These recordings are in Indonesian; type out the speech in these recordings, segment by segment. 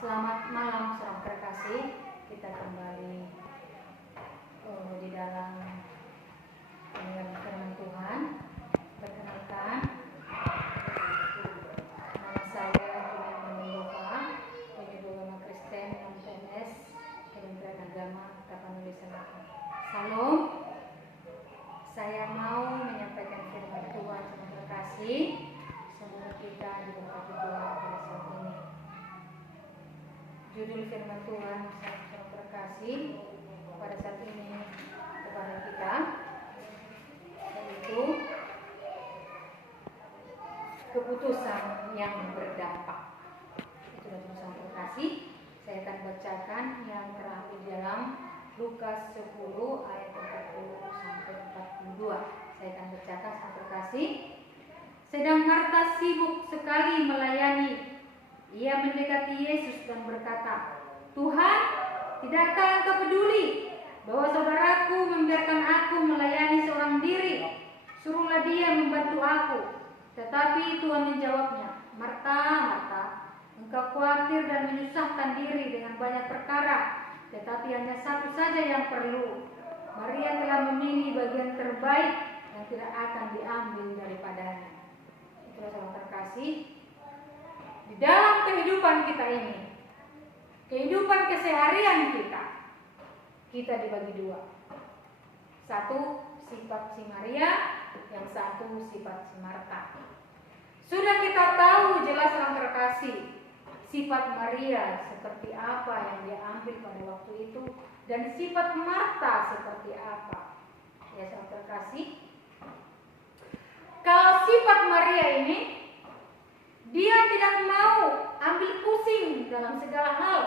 Selamat malam saudara terkasih. Kita kembali di dalam pendengaran firman Tuhan. Perkenalkan, nama saya Julian Mendoka, penyedia agama Kristen MTNS Kementerian Agama Tapanuli Selatan. Salam. Saya mau menyampaikan firman Tuhan saudara terkasih. Semoga kita diberkati Tuhan pada saat ini. Judul firman Tuhan yang terkasih pada saat ini kepada kita yaitu keputusan yang berdampak. Itu judul yang terkasih. Saya akan bacakan yang terambil dalam Lukas 10 ayat 40 sampai 42. Saya akan bacakan yang terkasih. Sedang Marta sibuk sekali melayani. Ia mendekati Yesus dan berkata, "Tuhan, tidakkah Engkau peduli bahwa saudaraku membiarkan aku melayani seorang diri? Suruhlah dia membantu aku." Tetapi Tuhan menjawabnya, "Marta, Marta, engkau khawatir dan menyusahkan diri dengan banyak perkara, tetapi hanya satu saja yang perlu. Maria telah memilih bagian terbaik yang tidak akan diambil daripadanya." Itulah saudara terkasih. Di dalam kehidupan kita ini, kehidupan keseharian kita dibagi dua. Satu sifat si Maria, yang satu sifat si Marta. Sudah kita tahu jelas dalam terkasih sifat Maria seperti apa yang dia ambil pada waktu itu, dan sifat Marta seperti apa. Ya saudara terkasih, kalau sifat Maria ini, dia tidak mau ambil pusing dalam segala hal.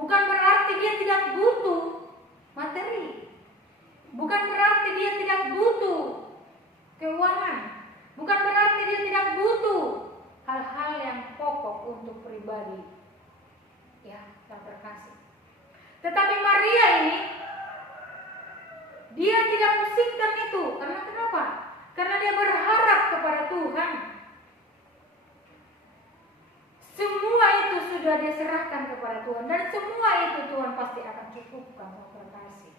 Bukan berarti dia tidak butuh materi. Bukan berarti dia tidak butuh keuangan. Bukan berarti dia tidak butuh hal-hal yang pokok untuk pribadi. Ya, yang terkasih. Tetapi Maria ini, dia tidak pusingkan itu. Karena kenapa? Karena dia berharap kepada Tuhan. Semua itu sudah dia serahkan kepada Tuhan, dan semua itu Tuhan pasti akan cukupkan terkasih.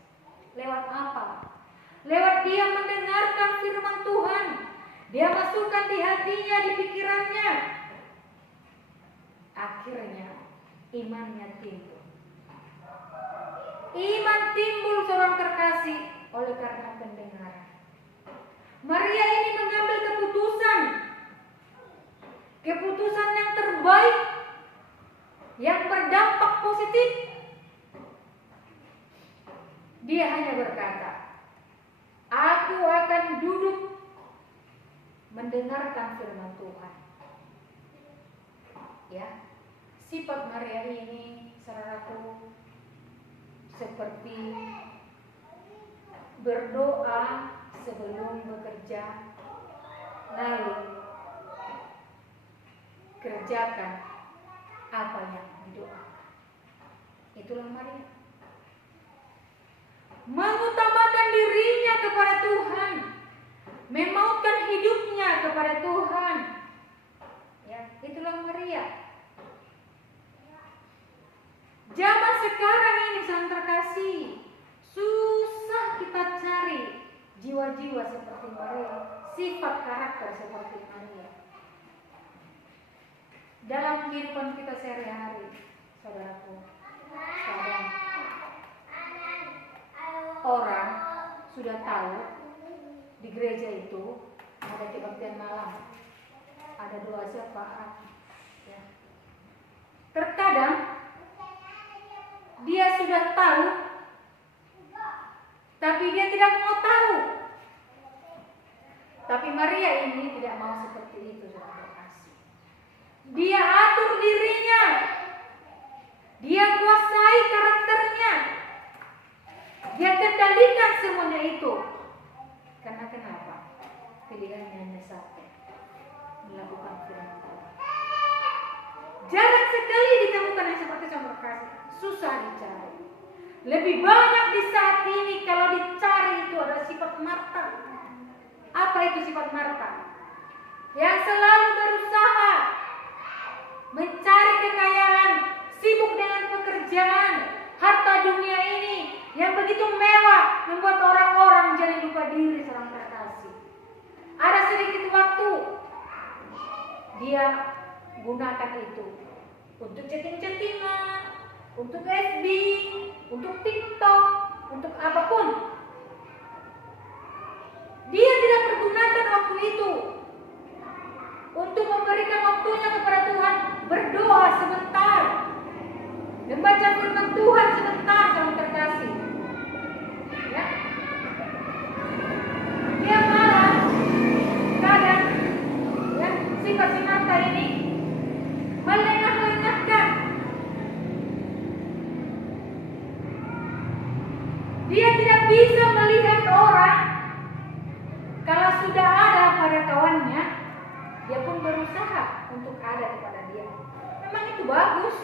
Lewat apa? Lewat dia mendengarkan firman Tuhan. Dia masukkan di hatinya, di pikirannya. Akhirnya imannya timbul. Iman timbul seorang terkasih oleh karena pendengaran. Maria ini mengambil keputusan yang terbaik, yang berdampak positif. Dia hanya berkata, "Aku akan duduk mendengarkan firman Tuhan." Ya, sifat Maria ini saudaraku seperti berdoa sebelum bekerja, lalu kerjakan apa yang didoakan. Itulah Maria. Mengutamakan dirinya kepada Tuhan, memautkan hidupnya kepada Tuhan. Ya, itulah Maria. Zaman sekarang ini sang terkasih, susah kita cari jiwa-jiwa seperti Maria, sifat karakter seperti Maria. Dalam kehidupan kita sehari-hari, saudaraku, kadang orang sudah tahu di gereja itu ada kebaktian malam, ada doa syafaat. Ya. Terkadang dia sudah tahu, tapi dia tidak mau tahu. Tapi Maria ini tidak mau seperti itu, saudara. Dia atur dirinya, dia kuasai karakternya, dia kendalikan semuanya itu. Karena kenapa? Pilihannya hanya satu, melakukan firman Tuhan. Jarang sekali ditemukan yang seperti saudara kasih, susah dicari. Lebih banyak di saat ini kalau dicari itu ada sifat Marta. Apa itu sifat Marta? Yang selalu berusaha mencari kekayaan, sibuk yang begitu mewah membuat orang-orang jadi lupa diri saudara terkasih. Ada sedikit waktu dia gunakan itu untuk chatting-chattingan, untuk FB, untuk TikTok, untuk apapun. Dia tidak pergunakan waktu itu untuk memberikan waktunya kepada Tuhan, berdoa sebentar, membaca firman Tuhan sebentar, saudara terkasih. Ya. Dia malah kadang, ya, sifat si Marta ini melengah-lengahkan. Dia tidak bisa melihat orang. Kalau sudah ada pada kawannya, dia pun berusaha untuk ada kepada dia. Memang itu bagus,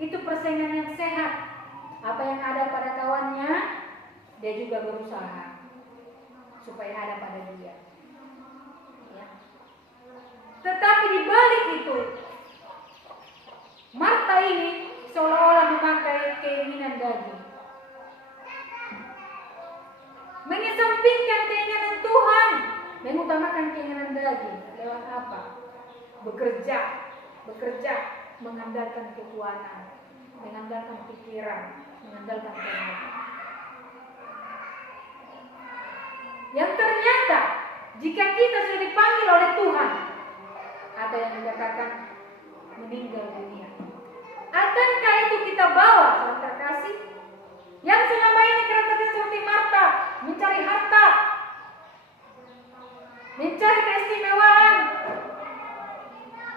itu persaingan yang sehat. Apa yang ada pada kawannya, dia juga berusaha supaya ada pada dia. Ya. Tetapi di balik itu, Marta ini seolah-olah memakai keinginan daging, mengesampingkan keinginan Tuhan, mengutamakan keinginan daging. Lewat apa? Bekerja, mengandalkan kekuatan, mengandalkan pikiran, mengandalkan tenaga. Yang ternyata jika kita sudah dipanggil oleh Tuhan, ada yang dikatakan meninggal dunia. Akankah itu kita bawa, saudara terkasih? Yang selama ini karakternya seperti Marta, mencari harta, mencari keistimewaan.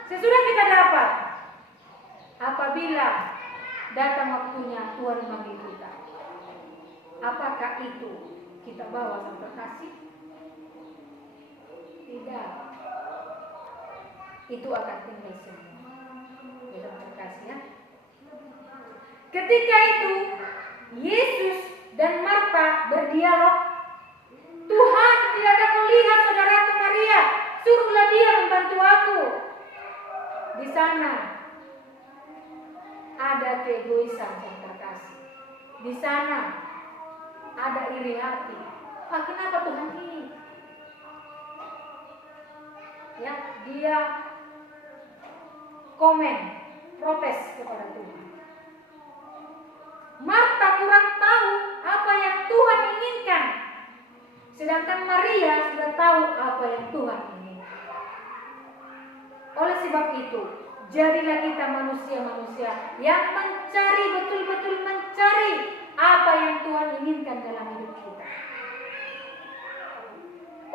Sesudah kita dapat, apabila datang waktunya Tuhan memanggil kita, apakah itu kita bawa saudara terkasih? Tidak. Itu akan tinggal semua. Saudara terkasih ya. Ketika itu Yesus dan Marta berdialog. Tuhan, tidakkah kau lihat saudaraku Maria? Suruhlah dia membantu aku. Di sana ada keegoisan yang terkasih. Di sana ada iri hati. Kenapa Tuhan ini? Ya, dia komen, protes kepada Tuhan. Marta kurang tahu apa yang Tuhan inginkan, sedangkan Maria sudah tahu apa yang Tuhan inginkan. Oleh sebab itu, jadilah kita manusia-manusia yang mencari, betul-betul mencari apa yang Tuhan inginkan dalam hidup kita.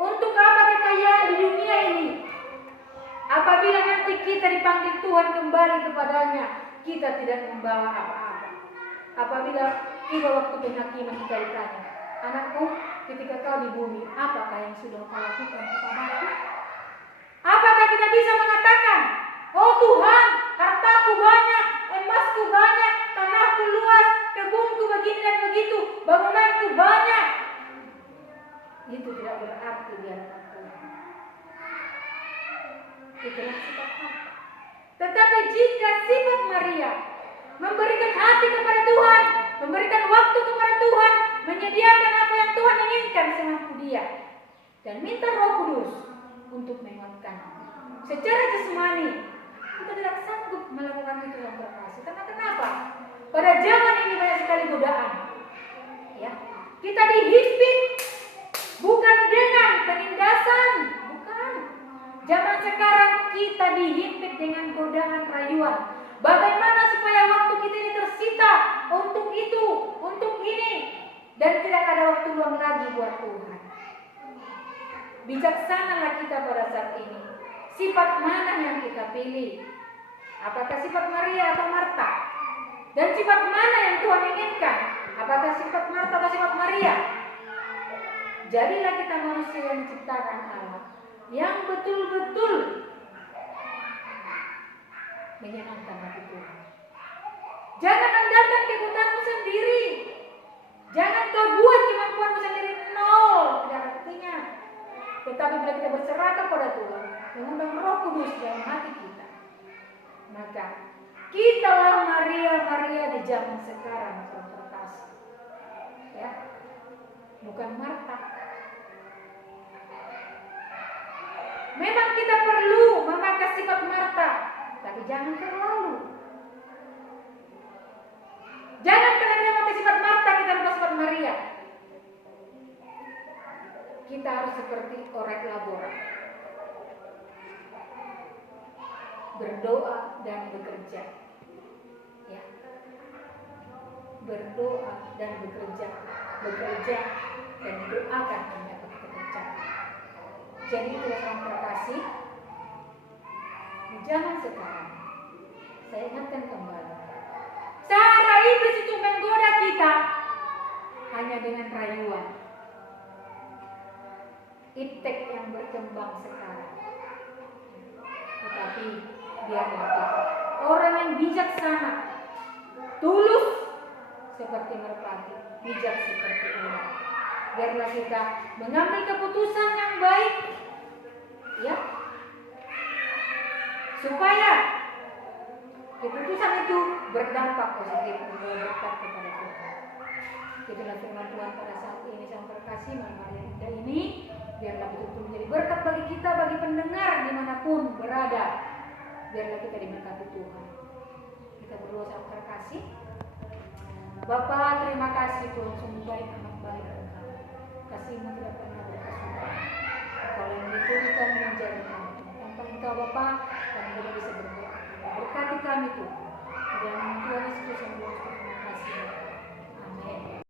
Untuk apa kekayaan di dunia ini? Apabila nanti kita dipanggil Tuhan kembali kepadanya, kita tidak membawa apa-apa. Apabila tiba waktu penghakiman kita ditanya, anakku, ketika kau di bumi, apakah yang sudah kau lakukan kepadaku? Apakah kita bisa mengatakan, oh Tuhan, hartaku banyak, emasku banyak, tanahku luas, kebunku begini dan begitu, bangunanku banyak. Itu tidak berarti di hadapan Tuhan. Itulah sifat Marta. Tetapi jika sifat Maria memberikan hati kepada Tuhan, memberikan waktu kepada Tuhan, menyediakan apa yang Tuhan inginkan semampu dia, dan minta Roh Kudus untuk menguatkan. Secara jasmani kita tidak sanggup melakukan itu yang terkasih. Karena kenapa? Pada zaman ini banyak sekali godaan. Ya, kita dihimpit bukan dengan penindasan, bukan. Zaman sekarang kita dihimpit dengan godaan rayuan. Bagaimana supaya waktu kita ini tersita untuk itu, untuk ini, dan tidak ada waktu luang lagi buat Tuhan. Bijaksanalah kita pada saat ini. Sifat mana yang kita pilih? Apakah sifat Maria atau Marta? Dan sifat mana yang Tuhan inginkan? Apakah sifat Marta atau sifat Maria? Jadilah kita manusia yang diciptakan Allah, yang betul-betul menyenangkan hati Tuhan. Jangan andalkan kekuatanmu sendiri. Jangan kau buat kemampuanmu sendiri nol, tidak artinya. Tetapi bila kita berserah kepada Tuhan, mengundang Roh Kudus dalam hati kita, maka kitalah Maria di zaman sekarang, saudara terkasih. ya, bukan Marta. Memang kita perlu memakai sifat Marta, tapi jangan terlalu. Jangan karena memakai sifat Marta kita lupa sifat Maria. Kita harus seperti Oret Labora, berdoa dan bekerja, ya. Berdoa dan bekerja dan doakan mendapat pekerjaan. Jadi itu yang terkasih, di zaman sekarang saya ingatkan kembali, cara iblis itu menggoda kita hanya dengan rayuan, iptek yang berkembang sekarang. Tetapi biarlah kita orang yang bijaksana, tulus seperti merpati, bijak seperti ular. Biarlah kita mengambil keputusan yang baik, ya, supaya keputusan itu berdampak positif, membawa berkat kepada Tuhan. Itulah firman Tuhan pada saat ini, sang terkasih malam hari yang indah ini. Biarlah betul-betul menjadi berkat bagi kita, bagi pendengar dimanapun berada. Biarlah kita diberkati Tuhan. Kita berdoa sang terkasih. Bapa, terima kasih Tuhan, sungguh baik, amat baik Engkau. Kasih-Mu tidak pernah berkesudahan. Engkau yang dipulihkan menjadi kami. Tanpa Engkau Bapa, kami tidak bisa berdoa. Berkati kami Tuhan. Dan Tuhan Yesus yang terima kasih.